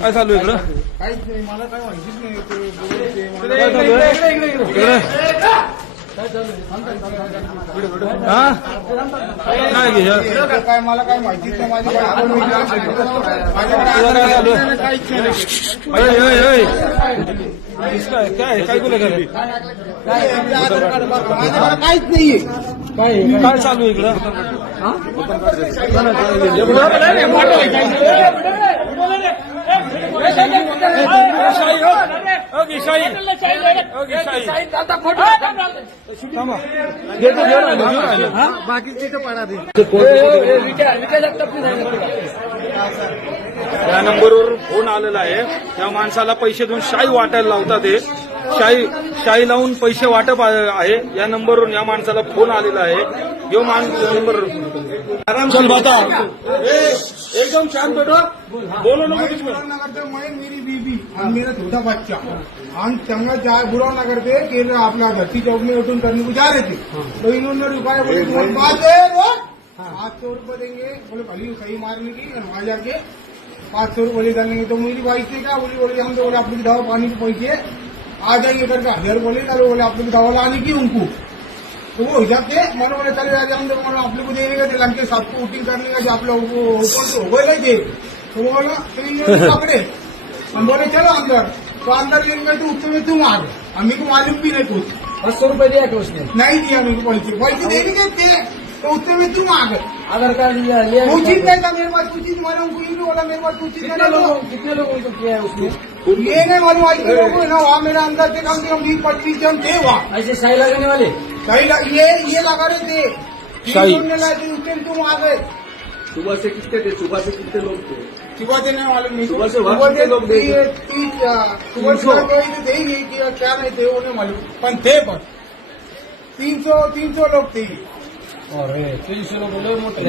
काय चालू आहे इकडं? काहीच नाही, मला काय माहितीच नाही. काय चालू आहे? इकडे हा काय घे काय मला काय माहितीच नाही. माझ्याकडे तुला काय चालू आहे? काहीच नाही. काय काय गुन्हे करते? माझ्याकडे काहीच नाहीये. काय चालू आहे इकडं? बाकी तिथं पडा दे. या नंबरवर फोन आलेला आहे. त्या माणसाला पैसे देऊन शाई वाटायला लावतात. ते शाई लावून पैसे वाटप आहे. या नंबरवरून या माणसाला फोन आलेला आहे. यो नंबर आराम चल बता एकदम शांत बेटा बोलो ना कुछ में मैं मेरी बीबी और मेरा छोटा बच्चा हम चंगा चाय बुरा ना करते कि अपना धरती चौक में उठून करने को जा रहे थे, तो इन्होंने रुपया बोले 500 रुपये देंगे, बोले भली सही मारने की वहां जाके 500 रुपये डालेंगे। तो मेरी वाइफ ने क्या बोली, बोले हम तो बोले अपनी दवा पानी के पैसे आ जाएंगे करके 1000 बोले, बोले अपनी दवा लाने की उनको। तो वो हिसाब से मैंने बोले चले जाते हम तो आप लोग को देने का लंके सबको वोटिंग करने का जो आप लोग हो गए थे। तो बोला तो इन्होंने पकड़े, हम बोले चलो अंदर। तो अंदर लेंगे तो उसमें में तुम आ गए, हमें को मालूम भी नहीं कुछ। 500 रुपए दिया कि उसने? नहीं दिया मेरे को पैसे देने के थे, तो उसमें में तुम आ गए। आधार कार्ड लिया कुछ ही नहीं था मेरे पास, कुछ ही मैंने उनको ये भी बोला मेरे पास कुछ ही नहीं था। कितने लोगों को किया है उसने? ये नहीं मालूम आज के लोगों ना, वहाँ मेरा अंदर से कम से कम 20-25 जन थे वहाँ। ऐसे शाही लगाने वाले? सही ये लगा रहे थे, सही। उस टाइम तुम आ गए। सुबह से कितने थे? सुबह से कितने लोग थे? सुबह से नहीं मालूम नहीं, सुबह से वहाँ कितने लोग थे? सुबह से थे ही नहीं कि क्या नहीं थे वो नहीं मालूम, पर थे बस 300 लोग थे। अरे 300 लोग मोठे